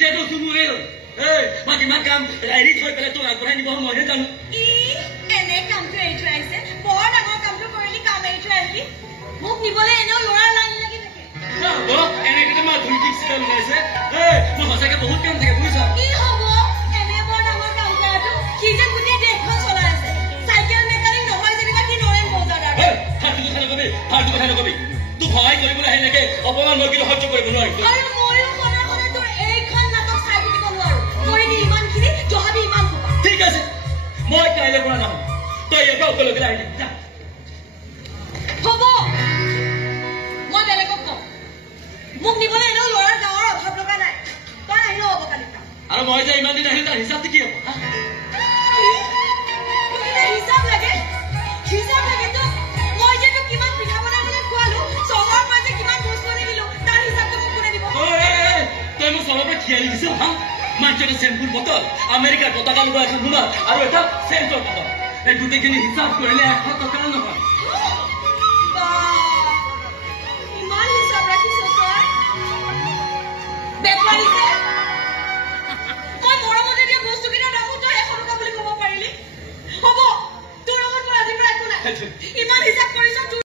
তেতিয়াতো চুমুৱে হ'ল মই কিমান কাম এৰি থৈ পেলাই তোক আগবঢ়াই নিব মইহে জানো এনে কামটো এৰি থৈ আহিছে বৰ ডাঙৰ কামটো কৰিলি কাম এৰি থৈ আহিলি মোক নিবলৈ এনেও ল'ৰাৰ লাইন লাগি থাকে এনেকে মই ধুই ঠিক চিকা ওলাইছে মই সঁচাকে বহুত কাম থাকে বুজিছ কি হ'ব এনে বৰ ডাঙৰ কাম কৰাটো সি যে গোটেই দেশখন চলাই আছে চাইকেল মেকানিক নহয় যেনিবা কি নৰেন বজাৰদাৰ ফাল্টু কথা নকবি তোক সহায় কৰিবলৈ আহিলেকে অপমান মই কিন্তু সহ্য কৰিব নোৱাৰিম আৰু ময়ো মনে মনে তোৰ এইখন নাটক চাই থাকিব নোৱাৰো কৰিবি ইমানখিনি জহাবি ইমান সোপা ঠিক আছে মই কাইলৈ পৰা নাহোঁ তই ইয়াৰ পৰা অকলে আহিলি যা হ'ব মই বেলেগক কম মোক নিবলৈ এনেও ল'ৰাৰ গাঁৱৰ অভাৱ লগা নাই তই আহিলেও হ'ব কালি আৰু মই যে ইমান দিন আহিলো তাৰ হিচাপটো কি হ'ব হিচাপ লাগে তো মই যে তোক কিমান পিঠা বনাবলৈ খোৱালো চহৰৰ পৰা যে কিমান বস্তু আনি দিলো তাৰ হিচাপটো মোক কোনে দিব তই মোক চবৰ পৰা খিয়ালি দিছ হা মাত্ৰ এটা চেম্পুৰ বটল আমেৰিকাৰ পতাকা লগোৱা এখন ৰুমাল আৰু এটা চেণ্টৰ বটল এই গোটেইখিনি হিচাপ কৰিলে 100 টকা নহয়